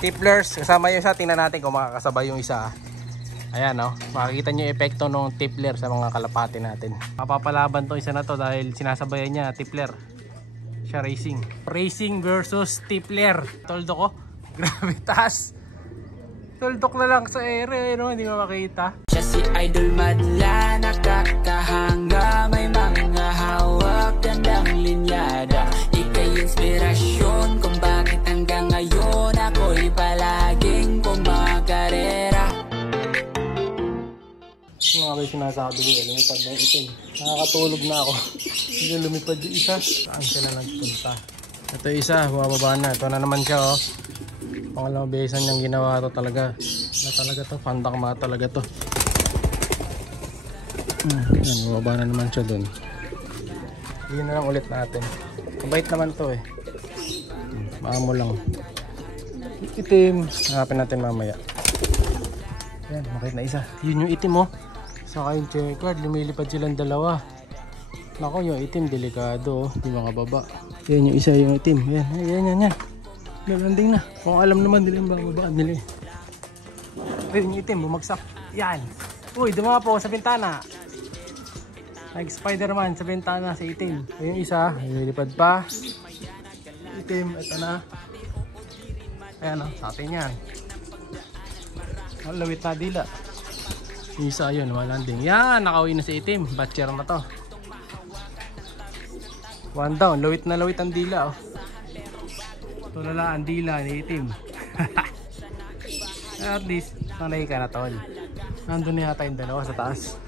Tipplers, kasama yung isa. Tingnan natin kung makakasabay yung isa. Ayan o, makikita nyo yung epekto ng tippler sa mga kalapati natin. Mapapalaban to isa na to dahil sinasabayan niya tippler. Siya racing. Racing versus tippler. Toldok ko. Grabe taas. Toldok na lang sa ere, no? Hindi mo makita. Siya si Idol Madla, nakakahanga. May mga hawak, gandang linyada. Ika'y inspirasyon kung bakit hanggang ngayon ako'y palaging kumakarera. Yung mga kayo sinasabi niya, lumipad na yung itim. Nakakatulog na ako. Hindi lumipad yung isa. Saan sila nagpunta? Ito yung isa, bumababa na. Ito na naman siya, oh. Pangalawang besan niyang ginawa to talaga. Na talaga to, pandakma talaga to. Yan, bumaba na naman siya dun. Hindi na lang ulit natin. Kabait naman to eh. Maamo lang. Itim. Hanapin natin mamaya. Yan, makita na isa. Yun yung itim, oh. Saka yung checkered, lumilipad silang dalawa. Nako, yung itim, delikado, oh. Di makababa. Yan yung isa, yung itim. Yan. Lalanding na. Kung alam naman nila yung bababaan nila eh. Ayun yung itim, bumagsak. Yan. Uy, dumapo sa bintana. Like Spider-Man sa bintana sa itim. Ayun yung isa, lumilipad pa. Itim, ito na. Ayan, oh, sa atin yan. Lawit na dila. Yung isa yun, walanding. Yan, nakauwi na si itim. Batcher na to. One down, lawit na lawit ang dila, oh. Tulala ang dila ni itim. At least, sanay ka na tol. Nandun na yata yung dalawa sa taas.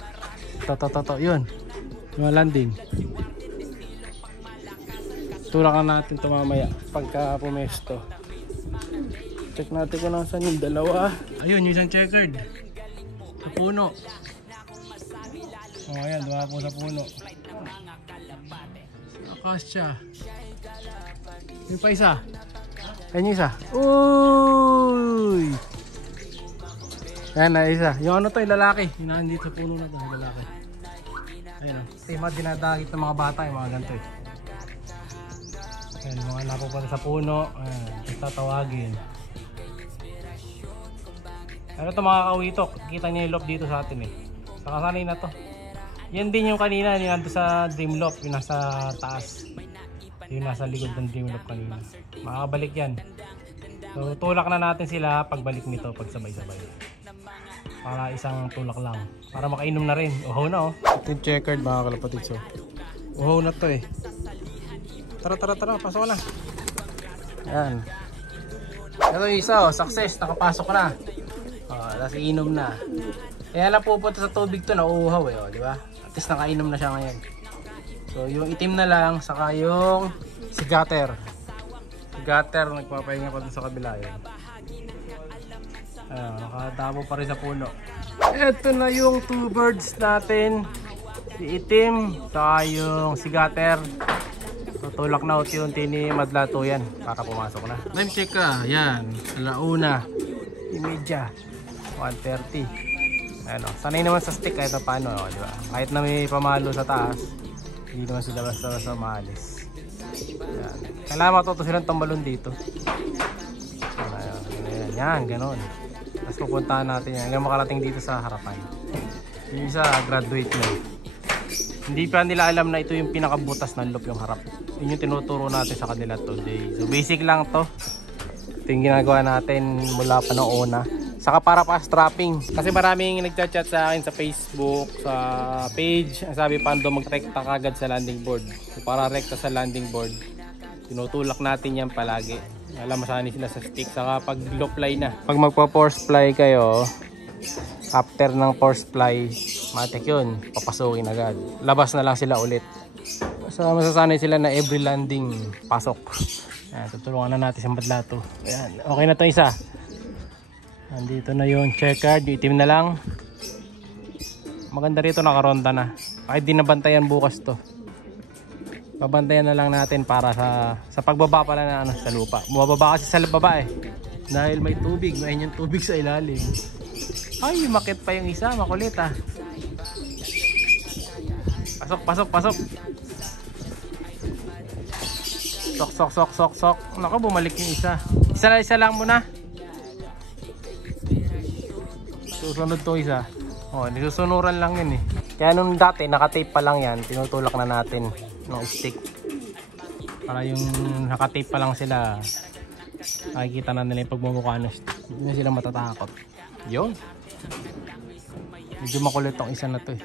To, yun. Walanding. Tulakan natin ito mamaya pagka pumesto. Check natin kung nasan yung dalawa. Ayun, yung isang checkered. Sa puno. Oh, ayan, duwa po sa puno. Akasya. Yung pa isa. Ayan yung isa. Uy! Ayan na isa. Yung ano to, yung lalaki. Yung nandito sa puno na to, yung lalaki. Ayan o. Ito yung mga dinadagit ng mga bata, yung mga ganito eh. Ayan, mga napupunta sa puno. Ayan, tatawagin. Ano ito mga kawitok, kita niya yung loop dito sa atin eh. Sakasanay na to. Yan din yung kanina, yung nandun sa dream loop, yung nasa taas. Yung nasa likod ng dream loop kanina. Makakabalik yan. So tulak na natin sila pagbalik nito, pagsabay-sabay. Para isang tulak lang. Para makainom na rin. Uhaw na oh. Ito yung checkered mga kalapatid. So uhaw na to eh. Tara, pasok na. Yan. Ito yung isa oh, success, nakapasok na. Tapos iinom na. Kaya lang pupunta sa tubig to na uuhaw eh, oh, di ba? At least nakainom na siya ngayon. So yung itim na lang, saka yung si gutter. Si gutter, nagpapahinga pa dun sa kabila yun. Nakatabo pa rin sa puno. Ito na yung two birds natin. Si itim, saka yung si gutter. Tutulak na unti-unti ni Madla to yan para pumasok na. Time check ka, yan. Alauna. Imedya. 1:30. Ano, sanay naman sa stick kahit paano, di ba? Kahit na may pamalo sa taas, hindi naman sila basta maalis. Yan. Kailangan matuto silang tumbalon dito. Yan, ganon. Tapos pupuntahan natin yan hanggang makarating dito sa harapan. Yung isa, graduate na. Hindi pa nila alam na ito yung pinakabutas ng loop yung harap. Yun yung tinuturo natin sa kanila today. So basic lang to. Ito yung ginagawa natin mula pa noong una. Saka para pa strapping. Kasi maraming nagchat-chat sa akin sa Facebook, sa page. Sabi paano daw mag-rekta kagad sa landing board. So para rekta sa landing board, tinutulak natin yan palagi. Alam, masanay sila sa stick. Saka pag low fly na. Pag magpa-force fly kayo, after ng force fly, matik yun, papasukin agad. Labas na lang sila ulit. So masasanay sila na every landing pasok. Ayan, tutulungan na natin sa Madlato. Ayan, okay na to isa. Nandito na yung checkered, yung itim na lang. Maganda rito, nakaronda na. Kahit di nabantayan bukas to. Babantayan na lang natin para sa pagbaba pala na sa lupa. Bumababa kasi sa baba eh. Dahil may tubig, may yung tubig sa ilalim. Ay, umakit pa yung isa, makulit ah. Pasok. Sok. Naku, bumalik yung isa. Isa lang muna. Susunod to isa. Oh, nisusunuran lang yun eh. Kaya nung dati, nakatape pa lang yan. Tinutulak na natin ng stick. Para yung nakatape pa lang sila, makikita na nila yung pagmumukha na hindi na sila matatakot. Yun. Medyo makulit tong isa na to eh.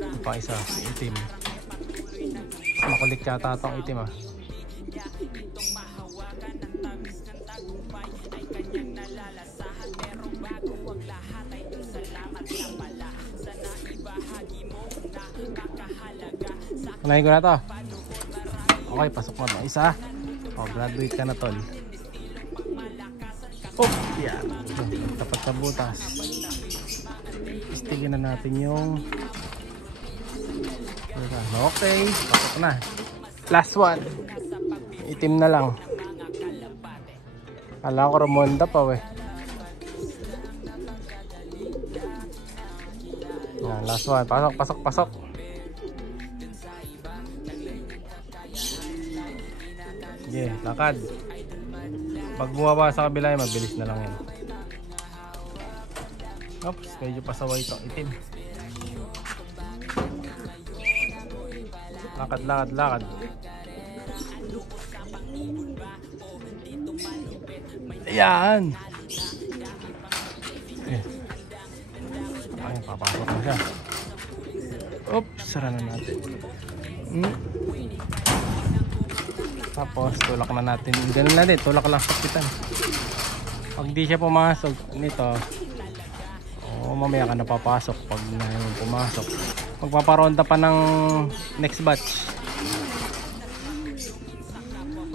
Ito pa isa, itim. Makulit yata tong itim ah. Unahin ko na to. Okay, pasok mo na isa. O, graduate ka na tol. Oh, yan. Tapat sa butas. Istigin na natin yung okay, pasok na. Last one. Itim na lang. Kala ko Ramonda pa we. Yan, last one. Pasok, pasok, pasok. Sige, lakad. Pag bumaba sa kabila, mabilis na lang yan. Oops, medyo pasaway ito. Itim. Lakad, lakad, lakad. Ayan. Ay, papasok na siya. Oops, sara na natin. Tapos tulak na natin. Ganun na din, tulak lang sa pitan. Pag di siya pumasok nito, mamaya ka na papasok pag pumasok. Magpaparonda pa ng next batch.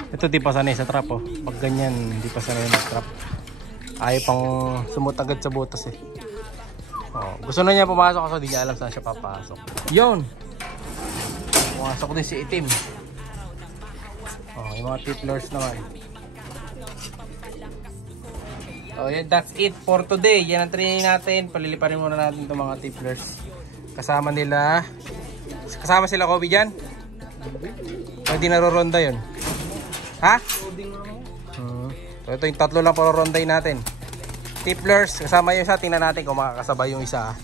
Ito di pa sanay sa trap oh. Pag ganyan, di pa sanay sa trap. Ayaw pang sumut agad sa butas eh. Oh, gusto na niya pumasok kasi di niya alam saan siya papasok. Yun! Pumasok din si itim. Oh, yung mga tipplers naman. Oh, yeah, that's it for today. Yan ang training natin. Paliliparin muna natin itong mga tipplers. Kasama nila. Kasama sila Kobe dyan? Hindi naroronda yun. Ha? So ito yung tatlo lang parorondayin natin. Tipplers, kasama yung isa. Tingnan natin kung makakasabay yung isa.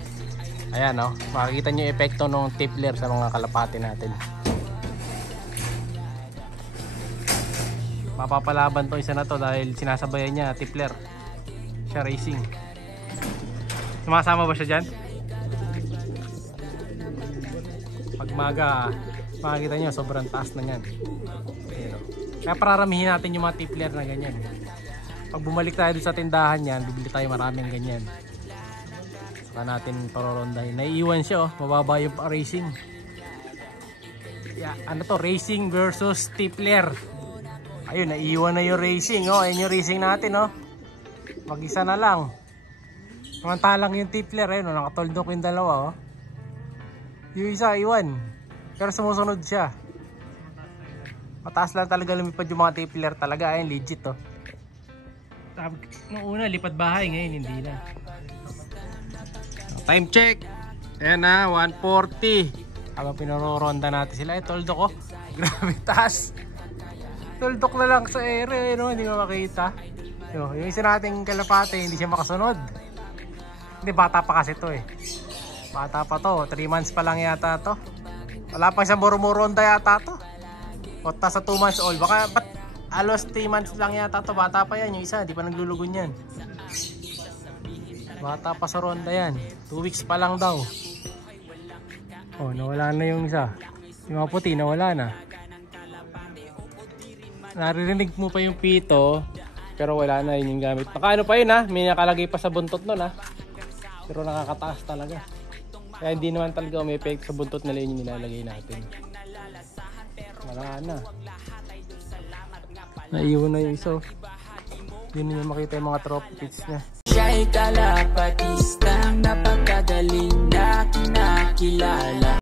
Ayan o. Makikita nyo yung epekto ng tippler sa mga kalapati natin. Mapapalaban to isa na to dahil sinasabayan niya tippler. Siya racing. Sumasama ba siya dyan? Pagmaga, makikita nyo sobrang taas na yan. Kaya pararamihin natin yung mga tippler na ganyan. Pag bumalik tayo sa tindahan yan, bibili tayo maraming ganyan. Saka natin parorondahin. Naiiwan siya oh, mababa yung racing. Yeah, ano to? Racing versus tippler. Ayun, naiiwan na yung racing oh. Ayun yung racing natin oh. Mag-isa na lang. Samantalang yung tippler ayun oh, nakatoldok yung dalawa oh. Yung isa iwan. Pero sumusunod siya. Mataas lang talaga lumipad yung mga tippler talaga. Ayun, legit oh. Noong una, lipad bahay. Ngayon, hindi na. Time check. Ayan na, 1:40. Habang pinororonda natin sila. Toldok oh. Grabe taas. Toldok na lang sa ere. No? Hindi mo makita. Yung isa nating kalapate, hindi siya makasunod. Hindi, bata pa kasi to eh. Bata pa to. 3 months pa lang yata to. Wala pa siyang murumuronda yata to. O sa 2 months old. Baka ba't alos 3 months lang yata to. Bata pa yan. Yung isa, di pa naglulugon yan. Bata pa sa ronda yan. 2 weeks pa lang daw. Oh, nawala na yung isa. Yung mga puti, nawala na. Naririnig mo pa yung pito. Pero wala na yun yung gamit. Nakaano pa yun ha. May nakalagay pa sa buntot nun ha. Pero nakakataas talaga. Kaya hindi naman talaga may effect sa buntot nila yung nilalagay natin. Wala na. Naiwan na yung iso. Yun yung makita yung mga trophy pits niya. Siya'y kalapatistang napakagaling na kinakilala.